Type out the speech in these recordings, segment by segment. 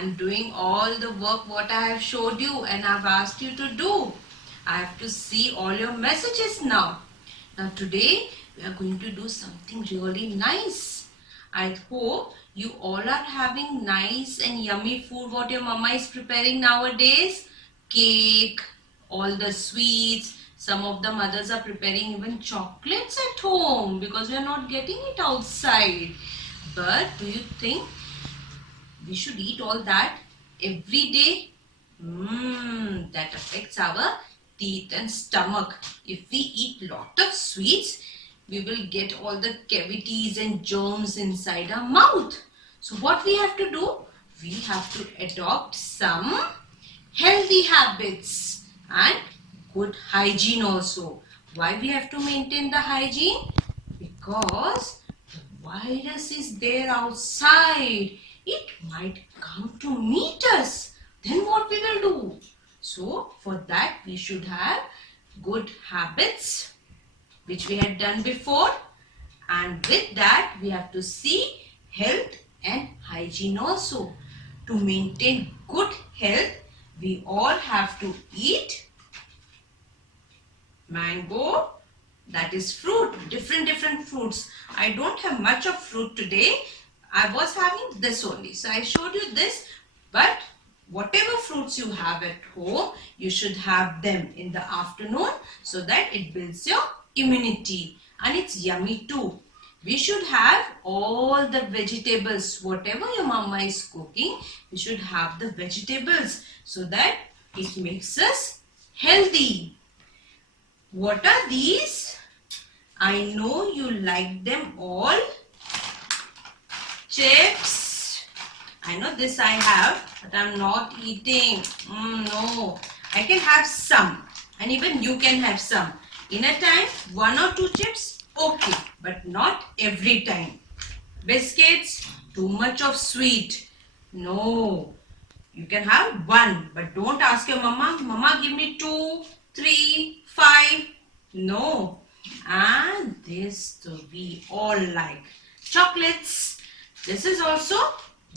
I'm doing all the work what I have showed you and I've asked you to do. I have to see all your messages now. Now today we are going to do something really nice. I hope you all are having nice and yummy food what your mama is preparing nowadays. Cake, all the sweets. Some of the mothers are preparing even chocolates at home because we are not getting it outside. But do you think we should eat all that every day? That affects our teeth and stomach. If we eat lot of sweets, we will get all the cavities and germs inside our mouth. So what we have to do? We have to adopt some healthy habits and good hygiene also. Why we have to maintain the hygiene? Because the virus is there outside. It might come to meet us. Then what we will do? So for that we should have good habits which we had done before, and with that we have to see health and hygiene also. To maintain good health, we all have to eat mango, that is fruit, different fruits. I don't have much of fruit today. I was having this only. So I showed you this, but whatever fruits you have at home, you should have them in the afternoon so that it builds your immunity and it's yummy too. We should have all the vegetables, whatever your mama is cooking, we should have the vegetables so that it makes us healthy. What are these? I know you like them all. Chips. I know this I have, but I'm not eating. No. I can have some, and even you can have some. In a time, 1 or 2 chips, okay, but not every time. Biscuits, too much of sweet. No. You can have 1, but don't ask your mama, give me 2, 3, 5. No. And this we all like. Chocolates. This is also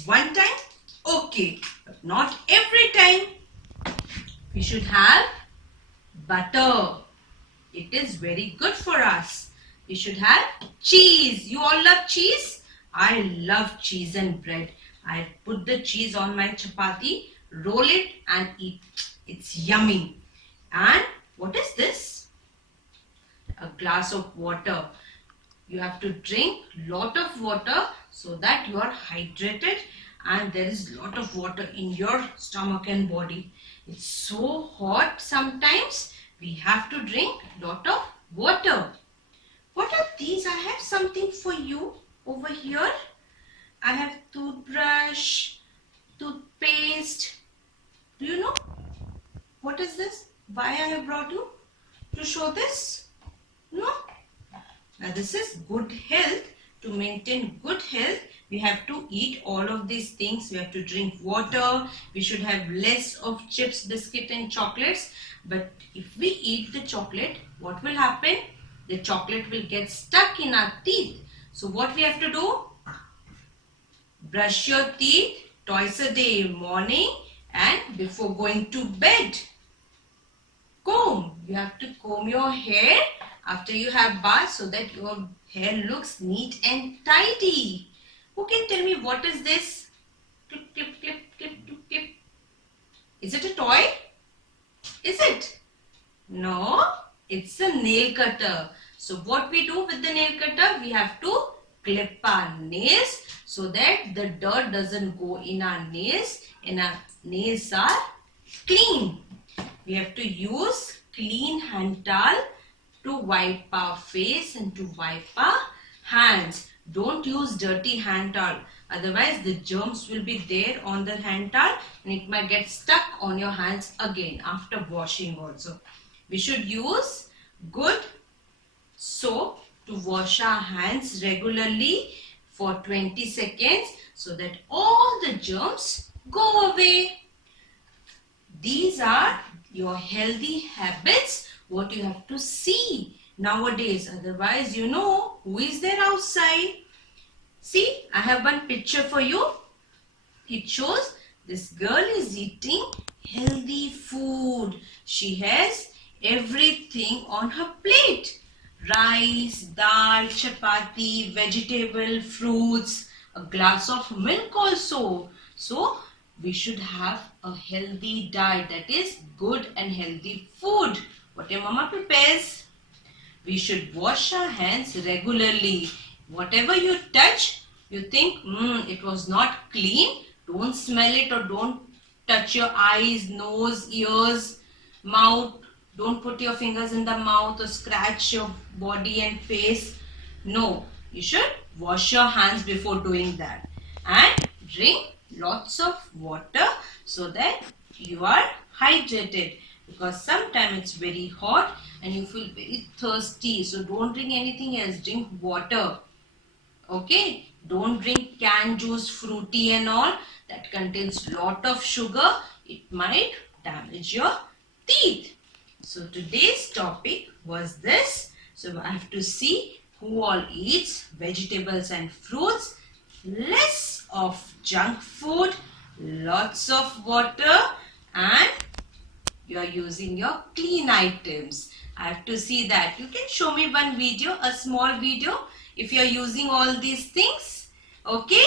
1 time, okay, but not every time. We should have butter. It is very good for us. We should have cheese. You all love cheese? I love cheese and bread. I put the cheese on my chapati, roll it and eat. It's yummy. And what is this? A glass of water. You have to drink lot of water so that you are hydrated and there is lot of water in your stomach and body. It's so hot sometimes. We have to drink lot of water. What are these? I have something for you over here. I have toothbrush, toothpaste. Do you know what is this? Why I have brought you to show this? No? Now this is good health. To maintain good health, we have to eat all of these things. We have to drink water. We should have less of chips, biscuit and chocolates. But if we eat the chocolate, what will happen? The chocolate will get stuck in our teeth. So what we have to do? Brush your teeth twice a day, morning and before going to bed. Comb. You have to comb your hair after you have bath so that your hair looks neat and tidy. Who can tell me what is this? Clip, clip, clip, clip, clip, clip. Is it a toy? Is it? No, it's a nail cutter. So what we do with the nail cutter? We have to clip our nails so that the dirt doesn't go in our nails and our nails are clean. We have to use clean hand towel to wipe our face and to wipe our hands. Don't use dirty hand towel. Otherwise the germs will be there on the hand towel and it might get stuck on your hands again after washing also. We should use good soap to wash our hands regularly for 20 seconds so that all the germs go away. These are your healthy habits, what you have to see nowadays. Otherwise, you know who is there outside. See, I have one picture for you. It shows This girl is eating healthy food. She has everything on her plate. Rice, dal, chapati, vegetable, fruits, a glass of milk also. So, we should have a healthy diet, that is good and healthy food. What your mama prepares? We should wash our hands regularly. Whatever you touch, you think, it was not clean. Don't smell it or don't touch your eyes, nose, ears, mouth. Don't put your fingers in the mouth or scratch your body and face. No, you should wash your hands before doing that. And drink lots of water so that you are hydrated, because sometimes it's very hot and you feel very thirsty. So don't drink anything else. Drink water. Okay? Don't drink canned juice, fruity and all. That contains lot of sugar. It might damage your teeth. So today's topic was this. So I have to see who all eats vegetables and fruits. Less of junk food. Lots of water. And you are using your clean items. I have to see that. You can show me one video, a small video, if you are using all these things. Okay?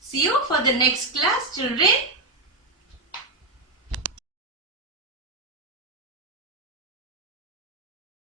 See you for the next class, children.